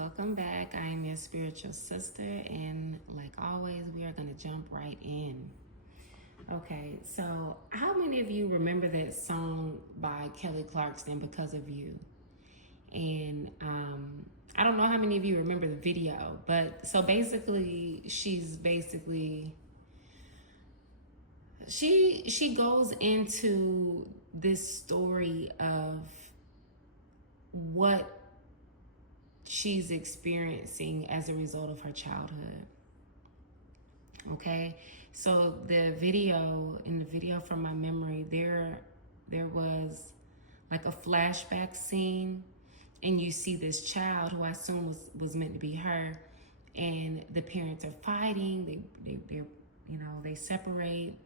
welcome back. I am your spiritual sister, and like always, we are going to jump right in. Okay, so how many of you remember that song by Kelly Clarkson, Because of You? And I don't know how many of you remember the video, but so basically, she goes into this story of what she's experiencing as a result of her childhood. Okay, so in the video from my memory, there was like a flashback scene, and you see this child who I assume was meant to be her, and the parents are fighting. They separate.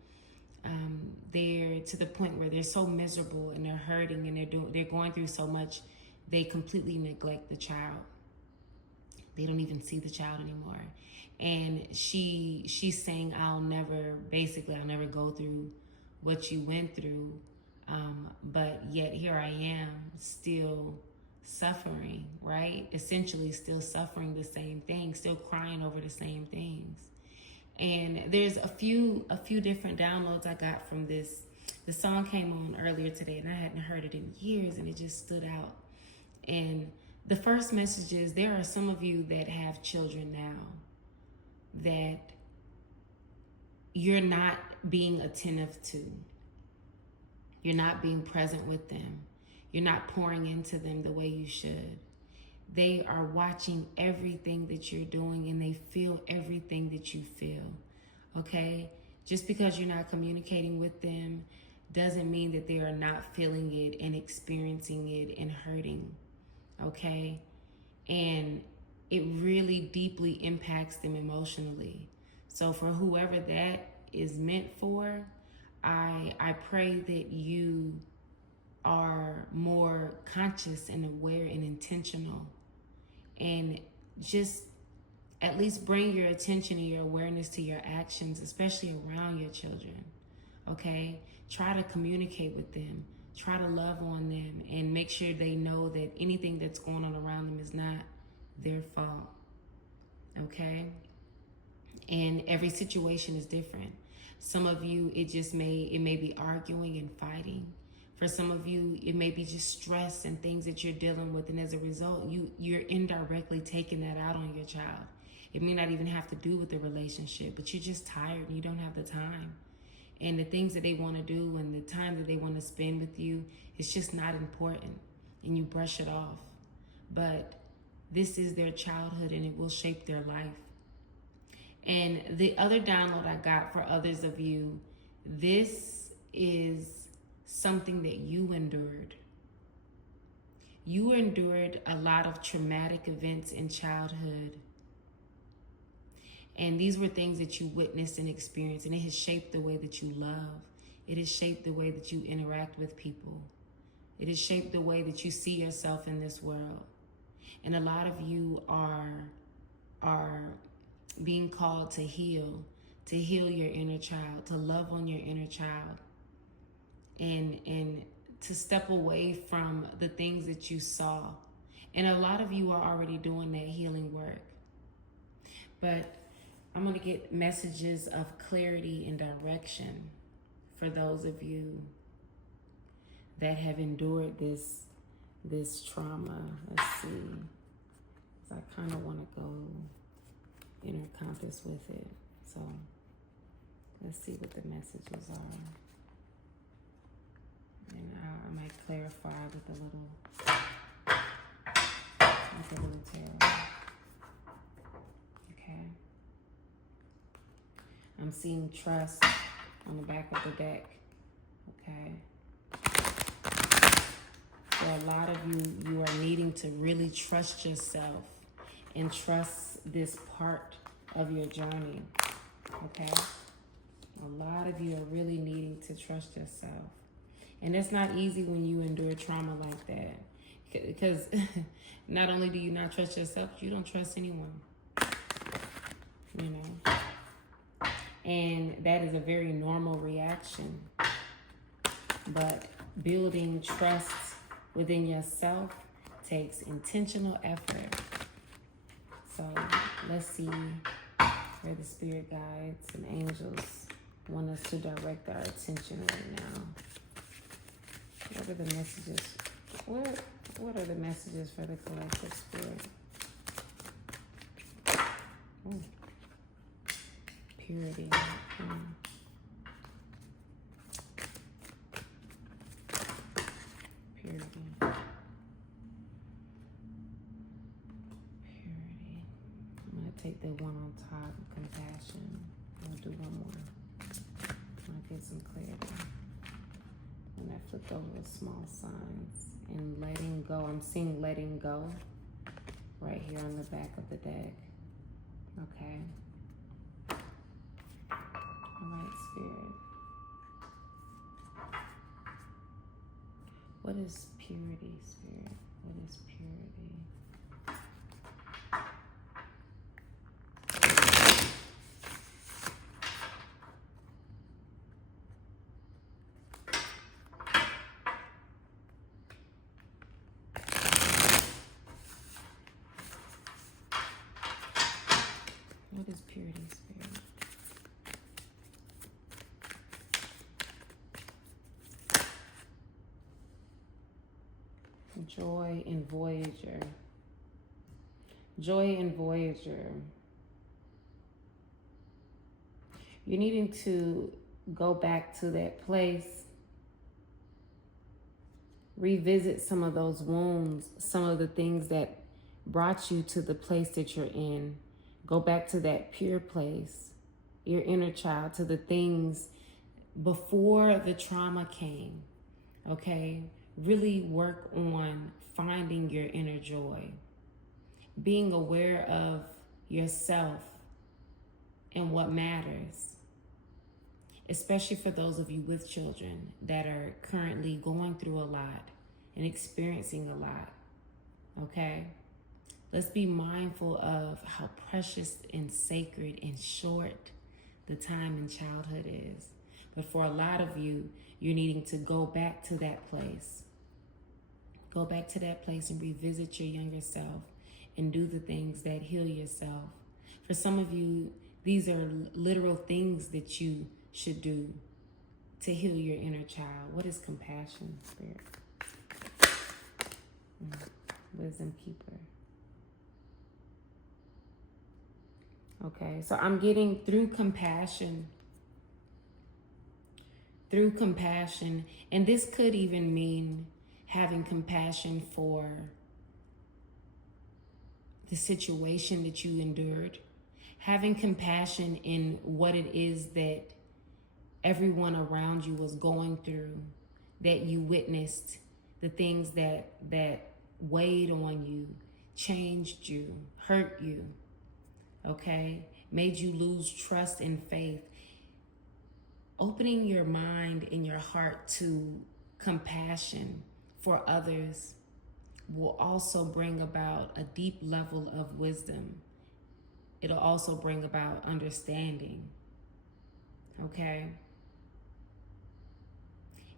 They're to the point where they're so miserable and they're hurting and they're going through so much, they completely neglect the child. They don't even see the child anymore. And she's saying, I'll never go through what you went through. But yet here I am still suffering, right? Essentially still suffering the same thing, still crying over the same things. And there's a few different downloads I got from this. The song came on earlier today and I hadn't heard it in years, and it just stood out. And the first message is, there are some of you that have children now that you're not being attentive to. You're not being present with them. You're not pouring into them the way you should. They are watching everything that you're doing, and they feel everything that you feel, okay? Just because you're not communicating with them doesn't mean that they are not feeling it and experiencing it and hurting, okay? And it really deeply impacts them emotionally. So for whoever that is meant for, I pray that you are more conscious and aware and intentional, and just at least bring your attention and your awareness to your actions, especially around your children, okay? Try to communicate with them. Try to love on them and make sure they know that anything that's going on around them is not their fault, okay? And every situation is different. Some of you, it may be arguing and fighting. For some of you, it may be just stress and things that you're dealing with, and as a result, you're indirectly taking that out on your child. It may not even have to do with the relationship, but you're just tired and you don't have the time. And the things that they want to do and the time that they want to spend with you, it's just not important, and you brush it off. But this is their childhood, and it will shape their life. And the other download I got for others of you, this is something that you endured. You endured a lot of traumatic events in childhood. And these were things that you witnessed and experienced, and it has shaped the way that you love. It has shaped the way that you interact with people. It has shaped the way that you see yourself in this world. And a lot of you are being called to heal your inner child, to love on your inner child, and to step away from the things that you saw. And a lot of you are already doing that healing work. But I'm going to get messages of clarity and direction for those of you that have endured this trauma. Let's see. So I kind of want to go inner compass with it. So let's see what the messages are. And I might clarify with a little tarot. Okay. I'm seeing trust on the back of the deck. Okay. For a lot of you, you are needing to really trust yourself and trust this part of your journey. Okay. A lot of you are really needing to trust yourself. And it's not easy when you endure trauma like that. Because not only do you not trust yourself, you don't trust anyone. You know? And that is a very normal reaction. But building trust within yourself takes intentional effort. Let's see where the spirit guides and angels want us to direct our attention right now. What are the messages? What are the messages for the collective spirit? Ooh. Purity. Purity. I'm going to take the one on top, compassion. I'll do one more. I'll get some clarity. And I flipped over the small signs. And letting go. I'm seeing letting go right here on the back of the deck. Okay. All right, Spirit. What is purity, Spirit? What is purity? What is purity, Spirit? Joy and Voyager. Joy and Voyager. You're needing to go back to that place, revisit some of those wounds, some of the things that brought you to the place that you're in. Go back to that pure place, your inner child, to the things before the trauma came, okay? Really work on finding your inner joy, being aware of yourself and what matters, especially for those of you with children that are currently going through a lot and experiencing a lot, okay? Let's be mindful of how precious and sacred and short the time in childhood is. But for a lot of you, you're needing to go back to that place. Go back to that place and revisit your younger self and do the things that heal yourself. For some of you, these are literal things that you should do to heal your inner child. What is compassion, Spirit? Wisdom keeper. Okay, so I'm getting through compassion, and this could even mean having compassion for the situation that you endured, having compassion in what it is that everyone around you was going through, that you witnessed, the things that weighed on you, changed you, hurt you, okay, made you lose trust and faith. Opening your mind and your heart to compassion for others will also bring about a deep level of wisdom. It'll also bring about understanding, okay?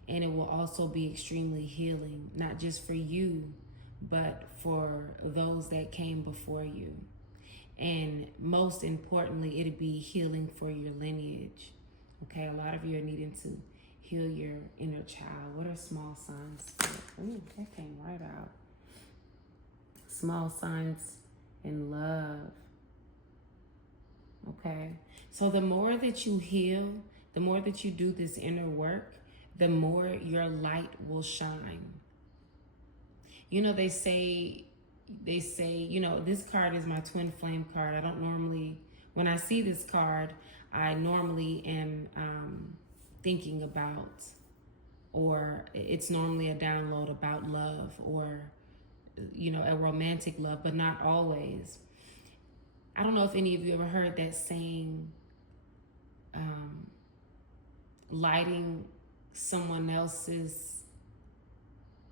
And it will also be extremely healing, not just for you, but for those that came before you. And most importantly, it'll be healing for your lineage. Okay, a lot of you are needing to heal your inner child. What are small signs? Ooh, that came right out. Small signs in love. Okay, so the more that you heal, the more that you do this inner work, the more your light will shine. You know, they say, you know, this card is my twin flame card. I don't normally, when I see this card, I normally am thinking about, or it's normally a download about love, or, you know, a romantic love, but not always. I don't know if any of you ever heard that saying, lighting someone else's,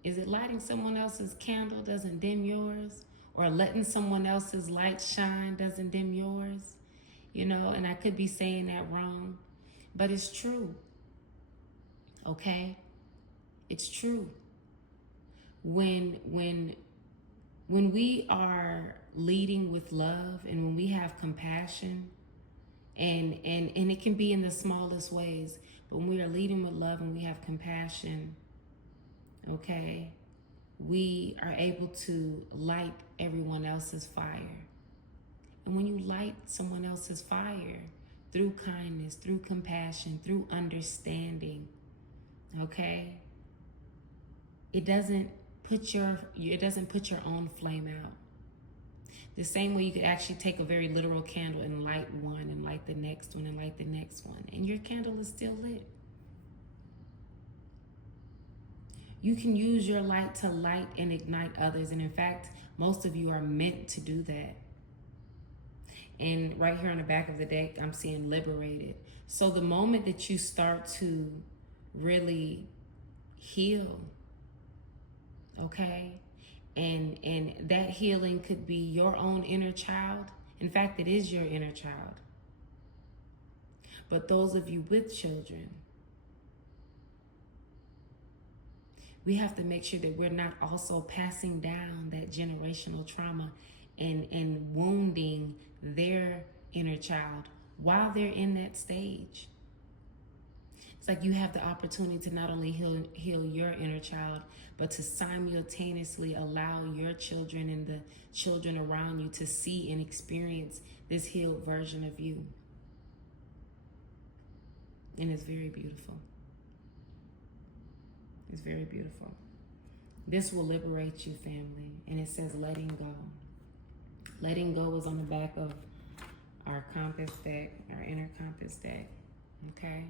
is it lighting someone else's candle doesn't dim yours? Or letting someone else's light shine doesn't dim yours? You know, and I could be saying that wrong, but it's true. Okay? It's true. When When we are leading with love and when we have compassion, and it can be in the smallest ways, but when we are leading with love and we have compassion, okay, we are able to light everyone else's fire. And when you light someone else's fire through kindness, through compassion, through understanding, okay, it doesn't put your own flame out. The same way you could actually take a very literal candle and light one and light the next one and light the next one, and your candle is still lit. You can use your light to light and ignite others. And in fact, most of you are meant to do that. And right here on the back of the deck, I'm seeing liberated. So the moment that you start to really heal, okay, and that healing could be your own inner child. In fact, it is your inner child. But those of you with children, we have to make sure that we're not also passing down that generational trauma and wounding their inner child while they're in that stage. It's like you have the opportunity to not only heal your inner child, but to simultaneously allow your children and the children around you to see and experience this healed version of you. And it's very beautiful. It's very beautiful. This will liberate you, family. And it says letting go. Letting go is on the back of our compass deck, our inner compass deck. Okay?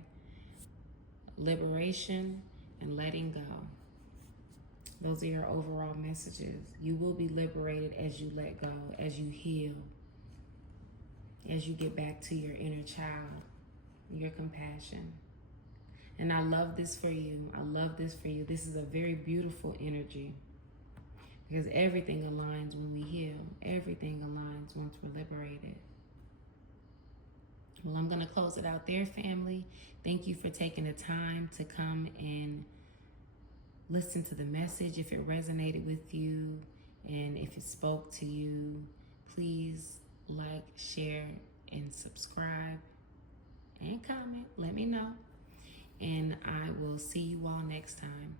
Liberation and letting go. Those are your overall messages. You will be liberated as you let go, as you heal, as you get back to your inner child, your compassion. And I love this for you. I love this for you. This is a very beautiful energy because everything aligns when we heal. Everything aligns once we're liberated. Well, I'm going to close it out there, family. Thank you for taking the time to come and listen to the message. If it resonated with you and if it spoke to you, please like, share, and subscribe and comment. Let me know. And I will see you all next time.